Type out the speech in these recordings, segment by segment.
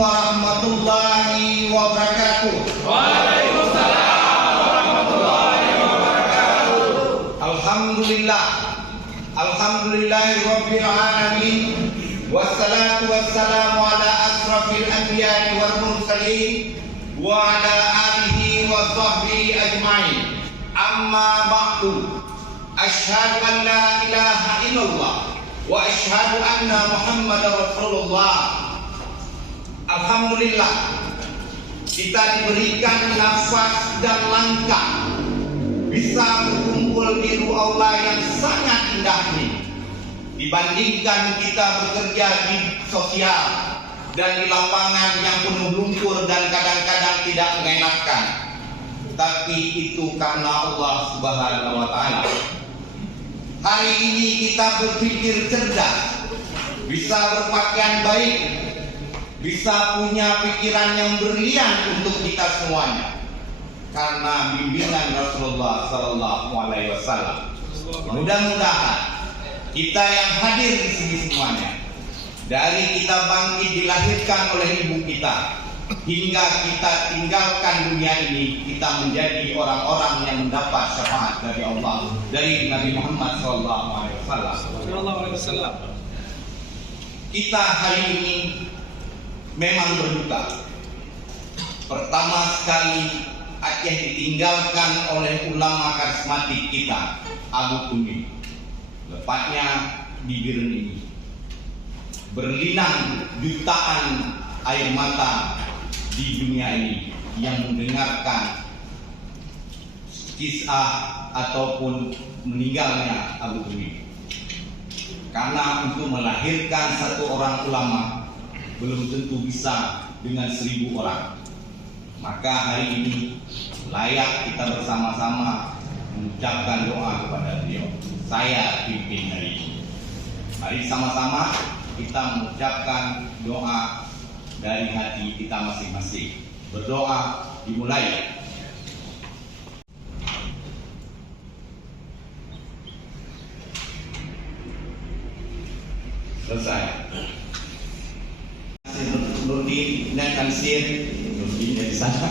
warahmatullahi wabarakatuh. Waalaikumsalam warahmatullahi wabarakatuh. Alhamdulillah, alhamdulillahirabbil alamin. Wassalatu wassalamu ala asrafil anbiya'i wal mursalin wa ala alihi wa sahbihi ajma'in. Amma ba'du. Asyhadu an la ilaha illallah wa asyhadu anna Muhammadar Rasulullah. Alhamdulillah, kita diberikan nafas dan langkah bisa berkumpul di ruang Allah yang sangat indah ini. Dibandingkan kita bekerja di sosial dan di lapangan yang penuh lumpur dan kadang-kadang tidak mengenakan. Tapi itu karena Allah Subhanahu wa Ta'ala. Hari ini kita berpikir cerdas, bisa berpakaian baik, bisa punya pikiran yang berlian untuk kita semuanya, karena bimbingan Rasulullah Sallallahu Alaihi Wasallam. Mudah-mudahan kita yang hadir di sini semuanya, dari kita bangkit dilahirkan oleh ibu kita hingga kita tinggalkan dunia ini, kita menjadi orang-orang yang mendapat syafaat dari Allah, dari Nabi Muhammad Sallallahu Alaihi Wasallam. Kita hari ini memang berduka. Pertama sekali, Aceh ditinggalkan oleh ulama karismatik kita, Abu Kuning. Tepatnya di Biren ini. Berlinang jutaan air mata di dunia ini yang mendengarkan kisah ataupun meninggalnya Abu Kuning. Karena untuk melahirkan satu orang ulama belum tentu bisa dengan 1000 orang. Maka hari ini layak kita bersama-sama mengucapkan doa kepada beliau. Saya pimpin hari ini. Mari sama-sama kita mengucapkan doa dari hati kita masing-masing. Berdoa dimulai. Selesai. Nurdin dan Kansir, Nurdin dari sana.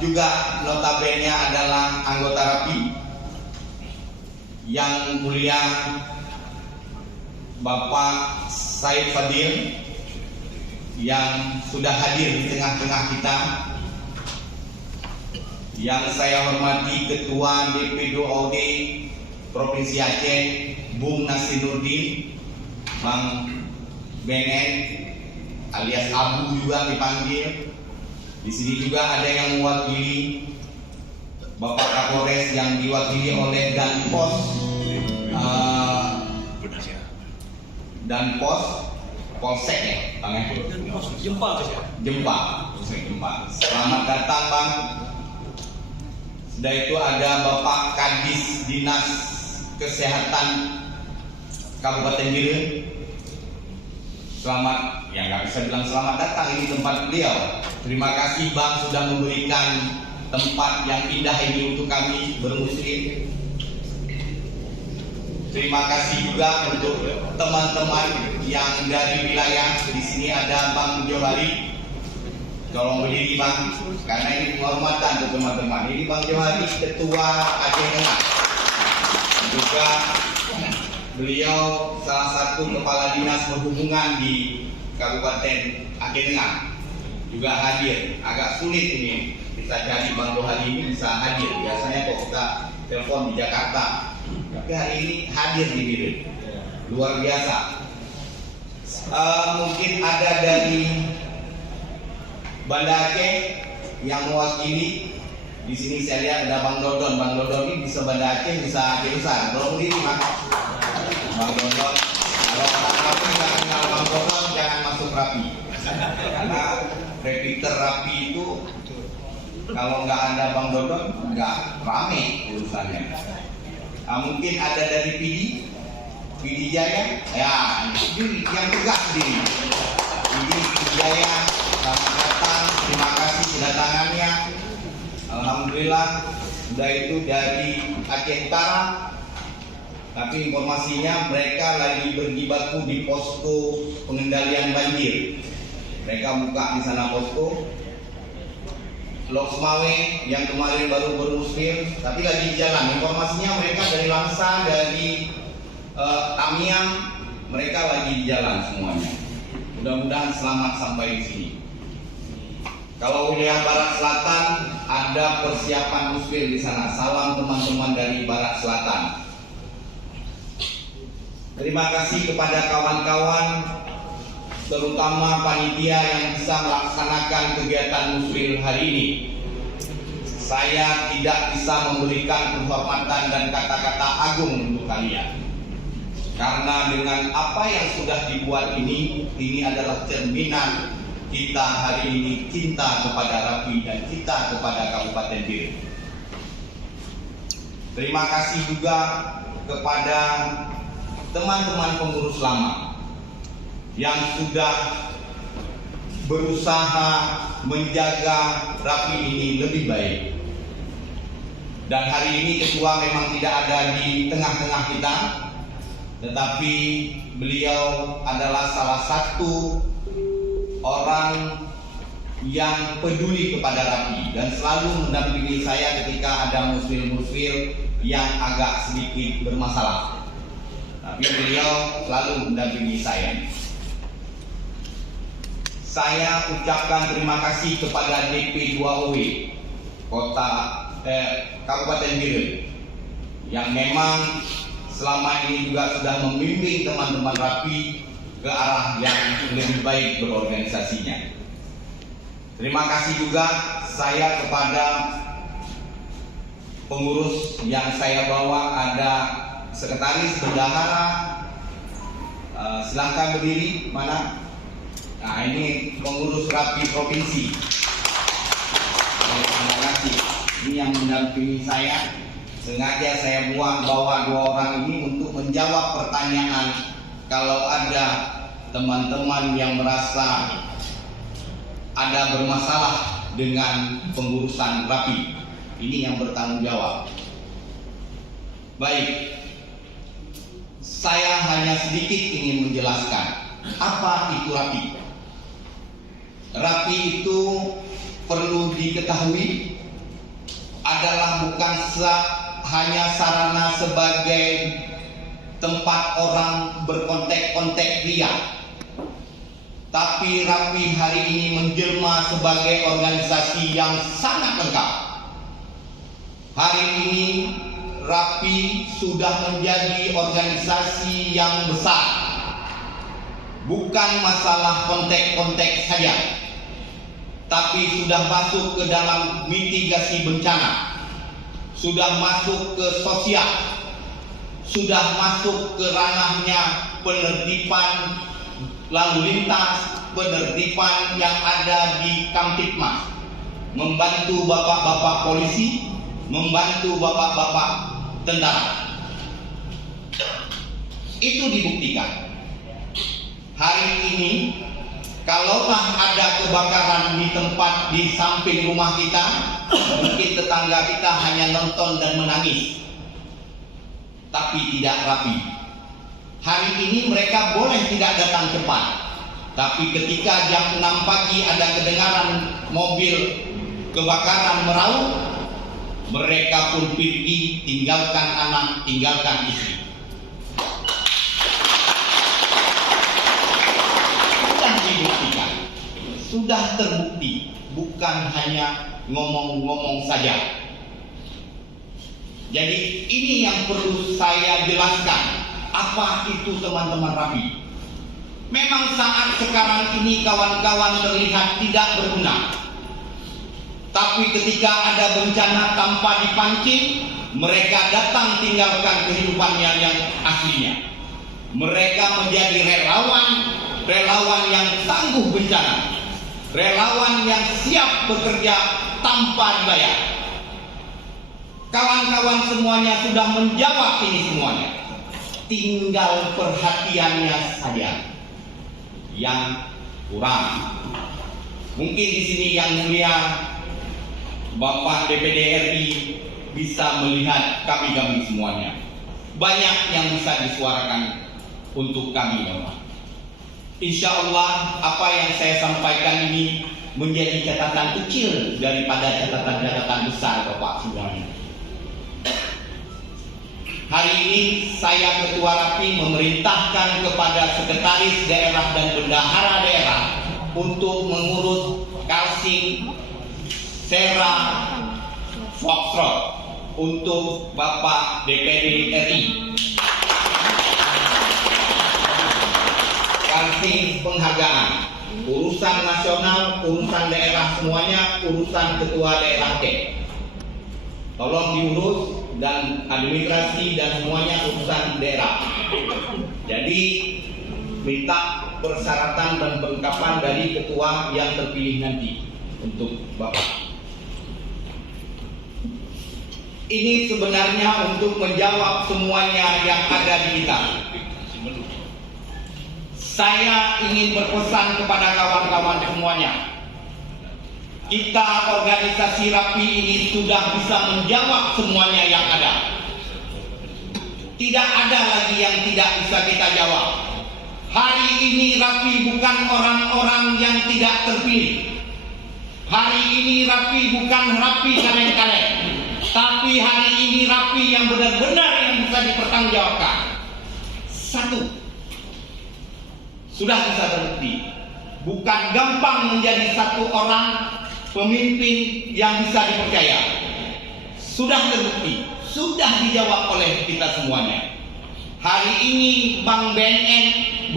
Juga notabene adalah anggota RAPI. Yang mulia Bapak Said Fadil yang sudah hadir di tengah-tengah kita. Yang saya hormati Ketua DPD Provinsi Aceh, Bung Nasiruddin, Bang Benen alias Abu juga dipanggil. Di sini juga ada yang mewakili Bapak Kapolres yang diwakili oleh Danpos Polsek ya, Bang ya? Jempa. Selamat datang Bang. Sudah itu ada Bapak Kadis Dinas Kesehatan Kabupaten Biren. Selamat, ya nggak bisa bilang selamat datang, ini tempat beliau. Terima kasih Bang sudah memberikan tempat yang indah ini untuk kami bermuslim. Terima kasih juga untuk teman-teman yang dari wilayah. Di sini ada Bang Johari. Tolong berdiri Bang, karena ini penghormatan untuk teman-teman. Ini Bang Johari, Ketua Aceh Tengah. Juga beliau salah satu kepala dinas perhubungan di Kabupaten Aceh Tengah juga hadir. Agak sulit ini bisa cari Bang Johari ini bisa hadir. Biasanya kok kita telepon di Jakarta, tapi hari ini hadir di Biren. Luar biasa. Mungkin ada dari Banda Aceh yang mewakili. Di sini saya lihat ada Bang Dodon. Bang Dodon ini bisa Banda Aceh, bisa Aceh besar. Tolong diri Bang. Bang Dodon. Kalau orang Rapi nggak kenal Bang Dodon, jangan masuk Rapi. Karena repeater Rapi itu kalau nggak ada Bang Dodon nggak rame urusannya. Mungkin ada dari PD Jaya, ya ini yang tegas sendiri. PD Jaya, selamat datang, terima kasih kedatangannya. Alhamdulillah, sudah itu dari Aceh Utara. Tapi informasinya mereka lagi berjibaku di posko pengendalian banjir. Mereka buka di sana posko. Lok Semawe yang kemarin baru bermuslim, tapi lagi di jalan. Informasinya mereka dari Langsa, dari Tamiang, mereka lagi di jalan semuanya. Mudah-mudahan selamat sampai di sini. Kalau wilayah Barat Selatan ada persiapan muslim di sana. Salam teman-teman dari Barat Selatan. Terima kasih kepada kawan-kawan, terutama panitia yang bisa melaksanakan kegiatan muslim hari ini. Saya tidak bisa memberikan penghormatan dan kata-kata agung untuk kalian, karena dengan apa yang sudah dibuat ini adalah cerminan kita hari ini cinta kepada Rapi dan cinta kepada Kabupaten Biren. Terima kasih juga kepada teman-teman pengurus lama yang sudah berusaha menjaga Rapi ini lebih baik. Dan hari ini ketua memang tidak ada di tengah-tengah kita, tetapi beliau adalah salah satu orang yang peduli kepada Rapi dan selalu mendampingi saya ketika ada musfil-musfil yang agak sedikit bermasalah. Tapi beliau selalu mendampingi saya. Saya ucapkan terima kasih kepada DP 2OW Kabupaten Biren yang memang selama ini juga sudah membimbing teman-teman Rapi ke arah yang lebih baik berorganisasinya. Terima kasih juga saya kepada pengurus yang saya bawa, ada sekretaris, bendahara, silahkan berdiri, mana? Nah, ini pengurus Rapi Provinsi. Terima kasih. Ini yang mendampingi saya. Sengaja saya bawa dua orang ini untuk menjawab pertanyaan kalau ada teman-teman yang merasa ada bermasalah dengan pengurusan Rapi. Ini yang bertanggung jawab. Baik, saya hanya sedikit ingin menjelaskan apa itu Rapi. Rapi itu perlu diketahui adalah bukan hanya sarana sebagai tempat orang berkontek-kontek ria, tapi Rapi hari ini menjelma sebagai organisasi yang sangat lengkap. Hari ini Rapi sudah menjadi organisasi yang besar, bukan masalah kontek-kontek saja, tapi sudah masuk ke dalam mitigasi bencana, sudah masuk ke sosial, sudah masuk ke ranahnya penertiban lalu lintas, penertiban yang ada di Kamtipmas, membantu bapak-bapak polisi, membantu bapak-bapak tentara. Itu dibuktikan. Hari ini kalaulah ada kebakaran di tempat di samping rumah kita, mungkin tetangga kita hanya nonton dan menangis, tapi tidak Rapi. Hari ini mereka boleh tidak datang cepat, tapi ketika jam 6 pagi ada kedengaran mobil kebakaran meraung, mereka pun pergi, tinggalkan anak, tinggalkan istri. Sudah terbukti, bukan hanya ngomong-ngomong saja. Jadi ini yang perlu saya jelaskan, apa itu teman-teman Rapi. Memang saat sekarang ini kawan-kawan terlihat tidak berguna, tapi ketika ada bencana tanpa dipancing, mereka datang tinggalkan kehidupannya yang aslinya. Mereka menjadi relawan yang tangguh bencana, relawan yang siap bekerja tanpa dibayar. Kawan-kawan semuanya sudah menjawab ini semuanya. Tinggal perhatiannya saja yang kurang. Mungkin di sini yang mulia Bapak DPD RI bisa melihat kami semuanya. Banyak yang bisa disuarakan untuk kami, Bapak. Insya Allah apa yang saya sampaikan ini menjadi catatan kecil daripada catatan-catatan besar Bapak semuanya. Hari ini saya Ketua Rapi memerintahkan kepada Sekretaris Daerah dan Bendahara Daerah untuk mengurus Kalsing, Sera, Foxtrot untuk Bapak DPD RI. Kalsing penghargaan, urusan nasional, urusan daerah semuanya, urusan ketua daerah K. Tolong diurus dan administrasi dan semuanya urusan daerah. Jadi minta persyaratan dan kelengkapan dari ketua yang terpilih nanti untuk Bapak. Ini sebenarnya untuk menjawab semuanya yang ada di kita. Saya ingin berpesan kepada kawan-kawan semuanya. Kita organisasi Rapi ini sudah bisa menjawab semuanya yang ada. Tidak ada lagi yang tidak bisa kita jawab. Hari ini Rapi bukan orang-orang yang tidak terpilih. Hari ini Rapi bukan Rapi kaleng-kaleng. Tapi hari ini Rapi yang benar-benar yang bisa dipertanggungjawabkan. Satu, sudah bisa terbukti, bukan gampang menjadi satu orang pemimpin yang bisa dipercaya. Sudah terbukti, sudah dijawab oleh kita semuanya. Hari ini Bang BNN,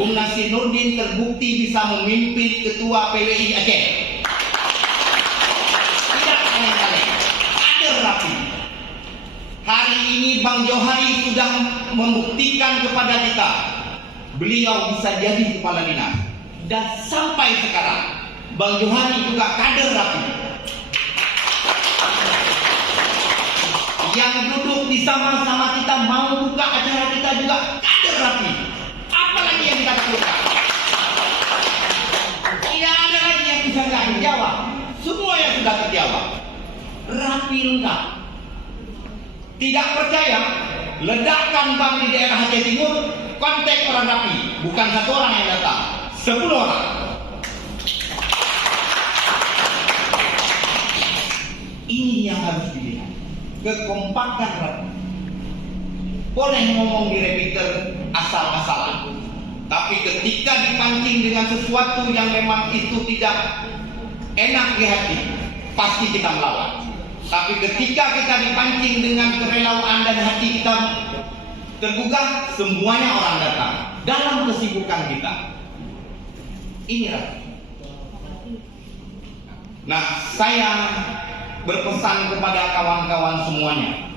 Bung Nasir Nurdin terbukti bisa memimpin Ketua PWI Aceh. Tidak kaleng-kaleng, kader Rapi. Hari ini Bang Johari sudah membuktikan kepada kita beliau bisa jadi kepala dinas. Dan sampai sekarang Bang Johari juga kader Rapi. Yang duduk di sama-sama kita mau buka acara kita juga kader Rapi. Apalagi yang kita perlukan? Tidak ada lagi yang bisa nggak dijawab. Semua yang sudah terjawab. Rapi lengkap. Tidak percaya? Ledakan Bang di daerah Aceh Timur, kontak orang Rapi, bukan satu orang yang datang, 10 orang. Ini yang harus dilihat, kekompakan Rapi. Boleh ngomong di repeater asal-asalan, tapi ketika dipancing dengan sesuatu yang memang itu tidak enak di hati, pasti kita melawan. Tapi ketika kita dipancing dengan kerelaan dan hati kita tergugah, semuanya orang datang dalam kesibukan kita. Ini Rapi. Nah, saya berpesan kepada kawan-kawan semuanya.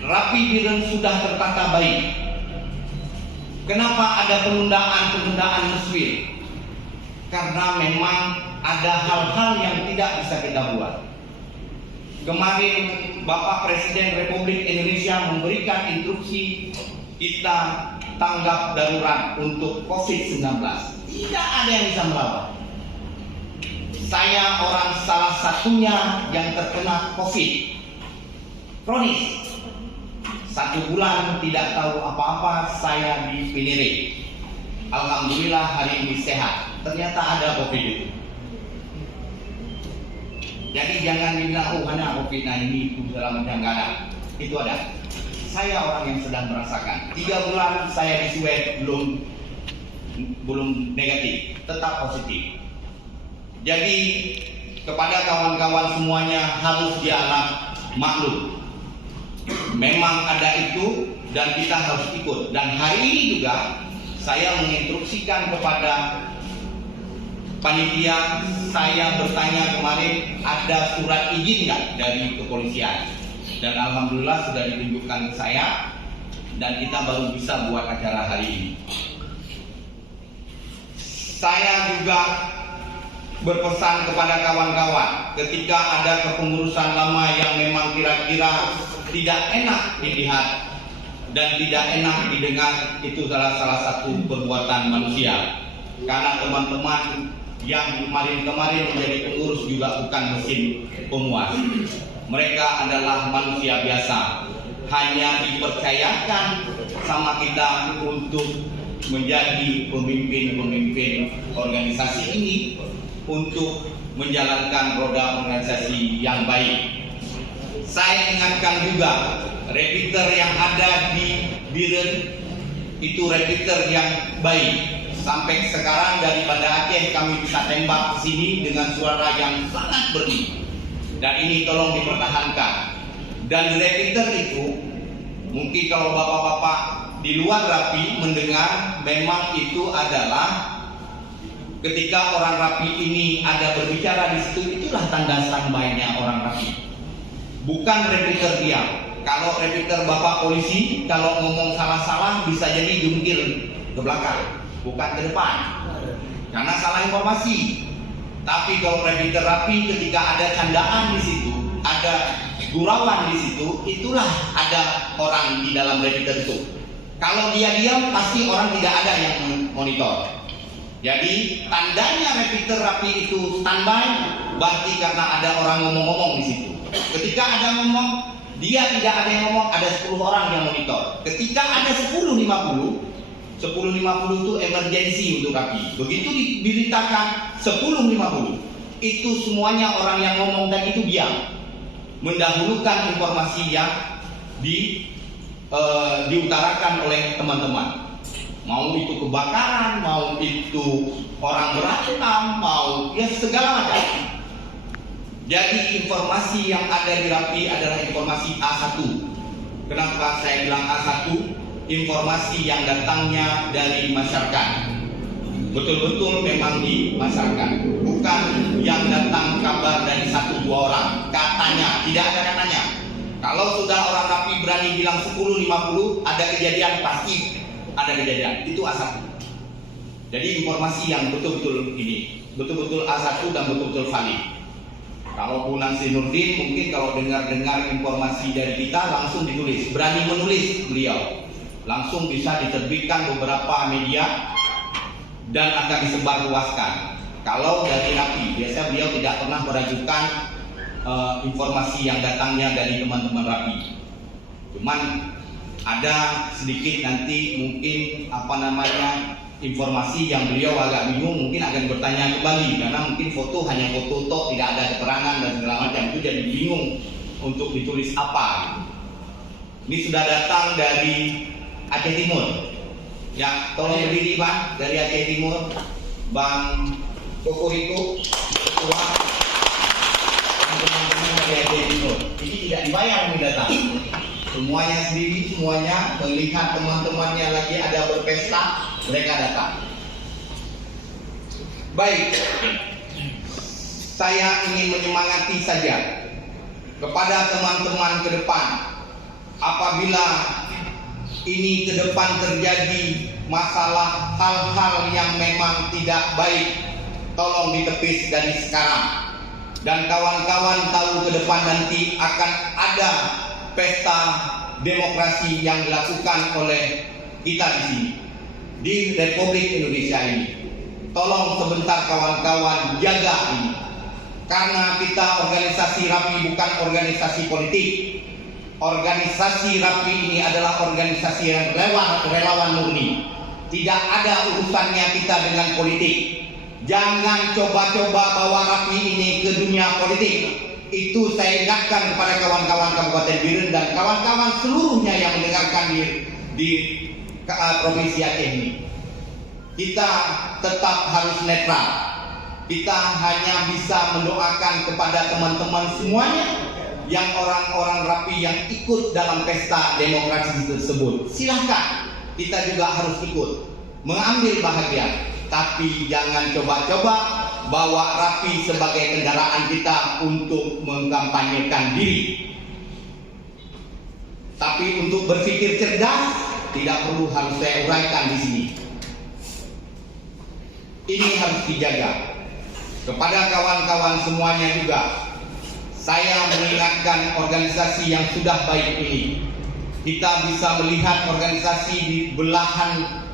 Rapi Biren sudah tertata baik. Kenapa ada penundaan muswir? Karena memang ada hal-hal yang tidak bisa kita buat. Kemarin Bapak Presiden Republik Indonesia memberikan instruksi kita tanggap darurat untuk COVID-19. Tidak ada yang bisa melawan. Saya orang salah satunya yang terkena COVID kronis. 1 bulan tidak tahu apa-apa, saya di Pinire. Alhamdulillah hari ini sehat. Ternyata ada COVID itu. Jadi jangan dibilang, oh hanya COVID, nah ini itu dalam macam gak ada. Itu ada. Saya orang yang sedang merasakan. 3 bulan saya di swab belum negatif, tetap positif. Jadi kepada kawan-kawan semuanya harus dianggap maklum. Memang ada itu dan kita harus ikut. Dan hari ini juga saya menginstruksikan kepada panitia, saya bertanya kemarin ada surat izin nggak dari kepolisian, dan alhamdulillah sudah ditunjukkan ke saya dan kita baru bisa buat acara hari ini. Saya juga berpesan kepada kawan-kawan, ketika ada kepengurusan lama yang memang kira-kira tidak enak dilihat dan tidak enak didengar, itu salah satu perbuatan manusia. Karena teman-teman yang kemarin menjadi pengurus juga bukan mesin pemuas. Mereka adalah manusia biasa, hanya dipercayakan sama kita untuk menjadi pemimpin-pemimpin organisasi ini untuk menjalankan roda organisasi yang baik. Saya ingatkan juga, repeater yang ada di Biren itu repeater yang baik. Sampai sekarang dari Banda Aceh kami bisa tembak ke sini dengan suara yang sangat bersih. Dan ini tolong dipertahankan. Dan repeater itu, mungkin kalau bapak-bapak di luar Rapi mendengar, memang itu adalah ketika orang Rapi ini ada berbicara di situ, itulah tanda standby-nya orang Rapi. Bukan repeater diam. Kalau repeater bapak polisi, kalau ngomong salah-salah bisa jadi jungkir ke belakang, bukan ke depan, karena salah informasi. Tapi kalau repeater Rapi, ketika ada candaan di situ, ada gurauan di situ, itulah ada orang di dalam repeater itu. Kalau dia diam, pasti orang tidak ada yang monitor. Jadi tandanya repeater Rapi itu standby, berarti karena ada orang ngomong-ngomong di situ. Ketika ada ngomong, dia tidak ada yang ngomong, ada 10 orang yang monitor. Ketika ada 10.50 itu emergensi untuk Rapi. Begitu diberitakan 10.50, itu semuanya orang yang ngomong dan itu diam, mendahulukan informasi yang diutarakan oleh teman-teman. Mau itu kebakaran, mau itu orang berantem, mau ya segala macam. Jadi informasi yang ada di Rapi adalah informasi A1. Kenapa saya bilang A1? Informasi yang datangnya dari masyarakat. Betul-betul memang di masyarakat. Bukan yang datang kabar dari 1-2 orang. Katanya, tidak ada katanya. Kalau sudah orang Rapi berani bilang 10.50, ada kejadian, pasti ada kejadian. Itu A1. Jadi informasi yang betul-betul ini, betul-betul A1 dan betul-betul valid. Kalau Bu Nancy Nurdin mungkin kalau dengar-dengar informasi dari kita langsung ditulis, berani menulis beliau, langsung bisa diterbitkan beberapa media dan akan disebarluaskan. Kalau dari Rapi, biasanya beliau tidak pernah meragukan informasi yang datangnya dari teman-teman Rapi. Cuman ada sedikit nanti mungkin informasi yang beliau agak bingung, mungkin akan bertanya kembali karena mungkin foto hanya foto toh, tidak ada keterangan dan segala macam, itu jadi bingung untuk ditulis apa. Ini sudah datang dari Aceh Timur. Ya, tolong berdiri Bang, dari Aceh Timur, Bang Koko Riko, ketua teman-teman dari Aceh Timur. Ini tidak dibayar ini datang. Semuanya sendiri, semuanya melihat teman-temannya lagi ada berpesta, mereka datang. Baik, saya ingin menyemangati saja kepada teman-teman ke depan. Apabila ini ke depan terjadi masalah hal-hal yang memang tidak baik, tolong ditepis dari sekarang. Dan kawan-kawan tahu ke depan nanti akan ada pesta demokrasi yang dilakukan oleh kita di sini, di Republik Indonesia ini. Tolong sebentar kawan-kawan jaga ini, karena kita organisasi Rapi bukan organisasi politik. Organisasi Rapi ini adalah organisasi yang relawan murni. Tidak ada urusannya kita dengan politik. Jangan coba-coba bawa Rapi ini ke dunia politik. Itu saya ingatkan kepada kawan-kawan Kabupaten Biren dan kawan-kawan seluruhnya yang mendengarkan di Provinsi Aceh ini. Kita tetap harus netral. Kita hanya bisa mendoakan kepada teman-teman semuanya yang orang-orang Rapi yang ikut dalam pesta demokrasi tersebut. Silahkan, kita juga harus ikut mengambil bahagia. Tapi jangan coba-coba bawa Rapi sebagai kendaraan kita untuk mengkampanyekan diri. Tapi untuk berpikir cerdas tidak perlu harus saya uraikan di sini. Ini harus dijaga. Kepada kawan-kawan semuanya juga, saya mengingatkan organisasi yang sudah baik ini. Kita bisa melihat organisasi di belahan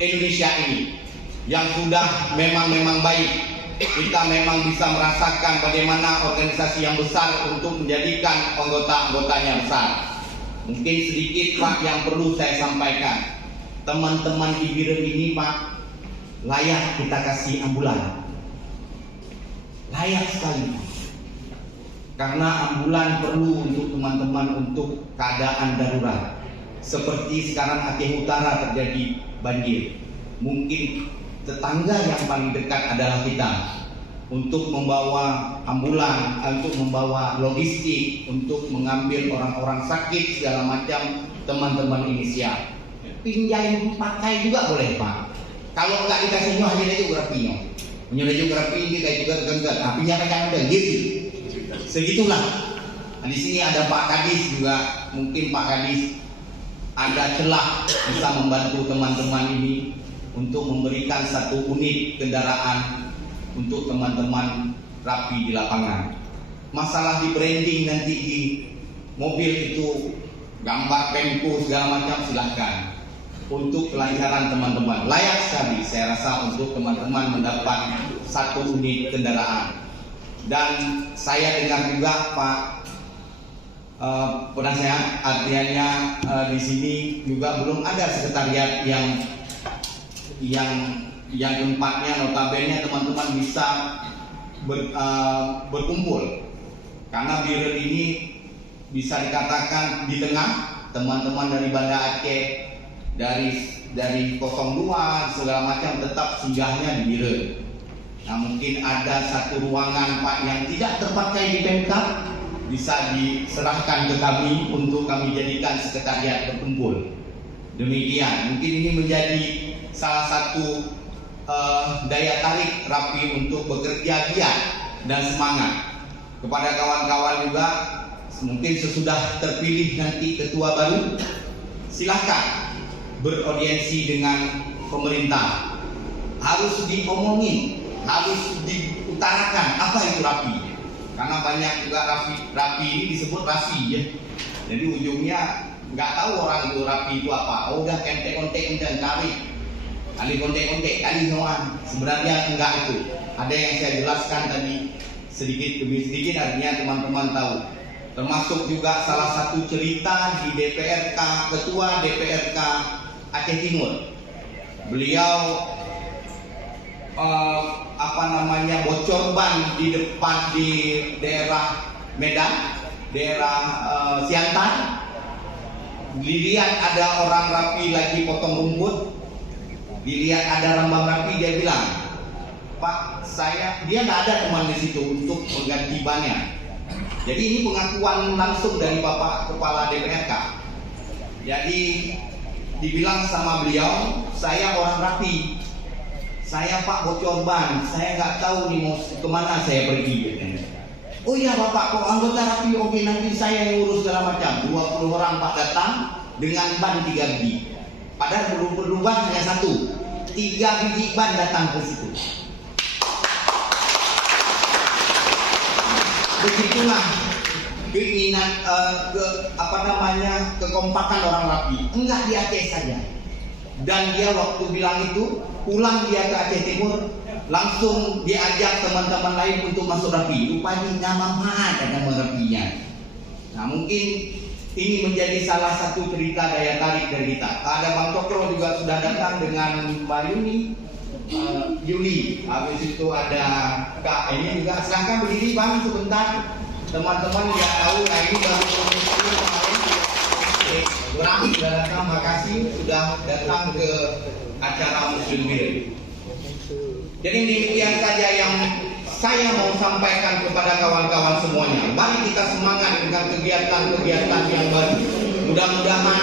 Indonesia ini yang sudah memang baik. Kita memang bisa merasakan bagaimana organisasi yang besar untuk menjadikan anggota-anggotanya besar. Mungkin sedikit Pak yang perlu saya sampaikan. teman-teman di Biren ini Pak layak kita kasih ambulan. Layak sekali. Karena ambulan perlu untuk teman-teman untuk keadaan darurat. Seperti sekarang Aceh Utara terjadi banjir. Mungkin tetangga yang paling dekat adalah kita. Untuk membawa ambulan, untuk membawa logistik, untuk mengambil orang-orang sakit segala macam, teman-teman ini siap. Pinjam pakai juga boleh Pak. Kalau nggak dikasih hanya aja geografinya. Menyudah geografi ini kayak juga genggam. Nah, pinjaman ada gitu. Segitulah. Nah, di sini ada Pak Kadis juga. Mungkin Pak Kadis ada celah bisa membantu teman-teman ini untuk memberikan satu unit kendaraan untuk teman-teman rapi di lapangan. Masalah di branding nanti di mobil itu gambar Pemko segala macam silahkan. Untuk kelancaran teman-teman layak sekali saya rasa untuk teman-teman mendapat satu unit kendaraan. Dan saya dengar juga Pak penasehat artinya di sini juga belum ada sekretariat yang tempatnya notabene teman-teman bisa berkumpul. Karena Biren ini bisa dikatakan di tengah, teman-teman dari Banda Aceh, dari 02 segala macam tetap singgahnya di Biren. Nah, mungkin ada satu ruangan Pak yang tidak terpakai di Pemkab bisa diserahkan ke kami untuk kami jadikan sekretariat berkumpul. Demikian, mungkin ini menjadi salah satu daya tarik rapi untuk bekerja giat dan semangat. Kepada kawan-kawan juga, mungkin sesudah terpilih nanti ketua baru, silahkan beraudiensi dengan pemerintah. Harus diomongin, harus diutarakan apa itu rapi. Karena banyak juga rapi ini disebut rasi ya. Jadi ujungnya nggak tahu orang itu rapi itu apa. Oh, udah kontek-kontek dan tarik. Kali kontek-kontek, kali noan. Sebenarnya enggak itu. Ada yang saya jelaskan tadi sedikit demi sedikit, artinya teman-teman tahu. Termasuk juga salah satu cerita di DPRK, Ketua DPRK Aceh Timur. Beliau bocor ban di depan di daerah Medan, daerah Siantar. Dilihat ada orang rapi lagi potong rumput. Dilihat ada rambang rapi, dia bilang, Pak, dia nggak ada teman di situ untuk mengganti bannya. Jadi ini pengakuan langsung dari Bapak Kepala DPRK. Jadi dibilang sama beliau, saya orang rapi, saya Pak bocor ban, saya nggak tahu nih mau kemana saya pergi. Oh iya Bapak, kok anggota rapi, oke nanti saya yang urus segala macam. 20 orang Pak datang dengan ban 3 biji. Padahal belum ban hanya 1. 3 biji ban datang ke situ. Begitulah keinginan kekompakan orang rapi. Enggak di Aceh saja. Dan dia waktu bilang itu pulang dia ke Aceh Timur, langsung diajak teman-teman lain untuk masuk rapi. Rupanya nggak manfaat nama rapinya. Nah, mungkin ini menjadi salah satu cerita daya tarik dari kita. Ada Bang Cokro juga sudah datang dengan Mbak Yuli. Habis itu ada Kak ini juga. Silahkan berdiri Bang sebentar. Teman-teman nggak tahu, nah ini baru kemarin. Berarti sudah datang, makasih sudah datang ke acara Muslim Biren. Jadi demikian saja yang saya mau sampaikan kepada kawan-kawan semuanya. Mari kita semangat dengan kegiatan-kegiatan yang baru. Mudah-mudahan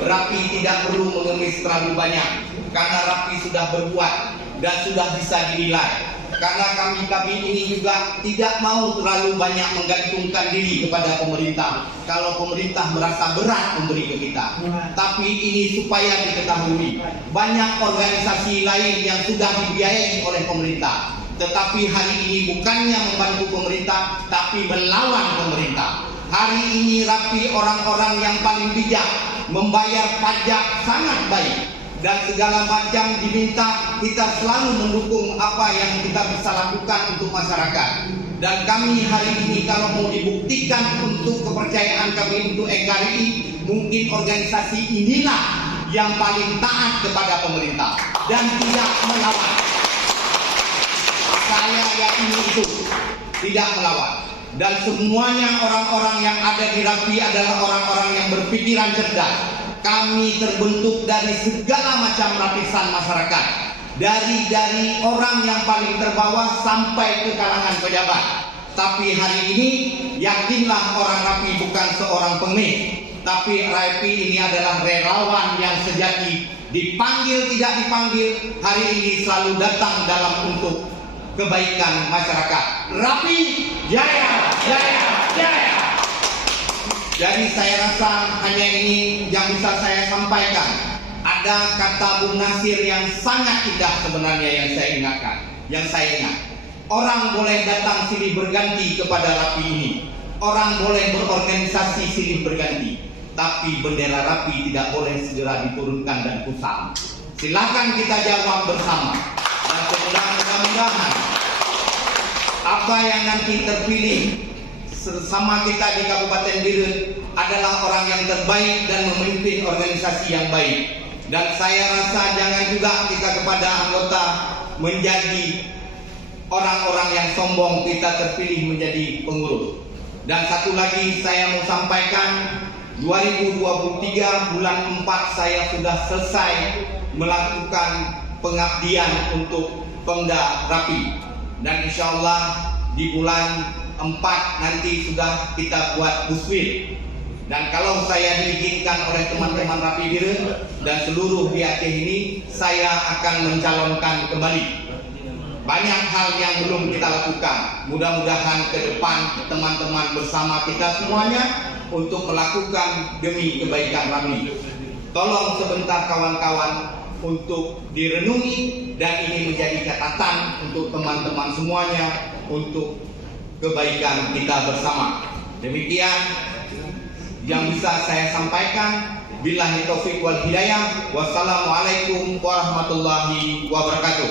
rapi tidak perlu mengemis terlalu banyak, karena rapi sudah berbuat dan sudah bisa dinilai. Karena kami ini juga tidak mau terlalu banyak menggantungkan diri kepada pemerintah. Kalau pemerintah merasa berat memberi ke kita, tapi ini supaya diketahui banyak organisasi lain yang sudah dibiayai oleh pemerintah, tetapi hari ini bukannya membantu pemerintah, tapi melawan pemerintah. Hari ini rapi orang-orang yang paling bijak, membayar pajak sangat baik, dan segala macam diminta, kita selalu mendukung apa yang kita bisa lakukan untuk masyarakat. Dan kami hari ini kalau mau dibuktikan untuk kepercayaan kami untuk NKRI, mungkin organisasi inilah yang paling taat kepada pemerintah dan tidak melawan. Saya yakini itu, tidak melawan. Dan semuanya orang-orang yang ada di Rapi adalah orang-orang yang berpikiran cerdas. Kami terbentuk dari segala macam lapisan masyarakat, dari orang yang paling terbawah sampai ke kalangan pejabat. Tapi hari ini yakinlah orang Rapi bukan seorang pengemis, tapi Rapi ini adalah relawan yang sejati. Dipanggil tidak dipanggil, hari ini selalu datang dalam untuk kebaikan masyarakat. Rapi jaya, jaya, jaya. Jadi saya rasa hanya ini yang bisa saya sampaikan. Ada kata Bung Nasir yang sangat indah sebenarnya yang saya ingatkan, yang saya ingat. Orang boleh datang silih berganti kepada Rapi ini. Orang boleh berorganisasi silih berganti. Tapi bendera Rapi tidak boleh segera diturunkan dan kusam. Silakan kita jawab bersama. Dan mudah-mudahan apa yang nanti terpilih sama kita di Kabupaten Biren adalah orang yang terbaik dan memimpin organisasi yang baik. Dan saya rasa jangan juga kita kepada anggota menjadi orang-orang yang sombong kita terpilih menjadi pengurus. Dan satu lagi saya mau sampaikan, 2023 bulan 4 saya sudah selesai melakukan pengabdian untuk Pemda Rapi. Dan insya Allah di bulan 4 nanti sudah kita buat buswil. Dan kalau saya diizinkan oleh teman-teman Rapi Biren dan seluruh di Aceh ini, saya akan mencalonkan kembali. Banyak hal yang belum kita lakukan. Mudah-mudahan ke depan teman-teman bersama kita semuanya untuk melakukan demi kebaikan Rapi. Tolong sebentar kawan-kawan untuk direnungi dan ini menjadi catatan untuk teman-teman semuanya untuk kebaikan kita bersama. Demikian yang bisa saya sampaikan. Billahi taufiq wal hidayah. Wassalamualaikum warahmatullahi wabarakatuh.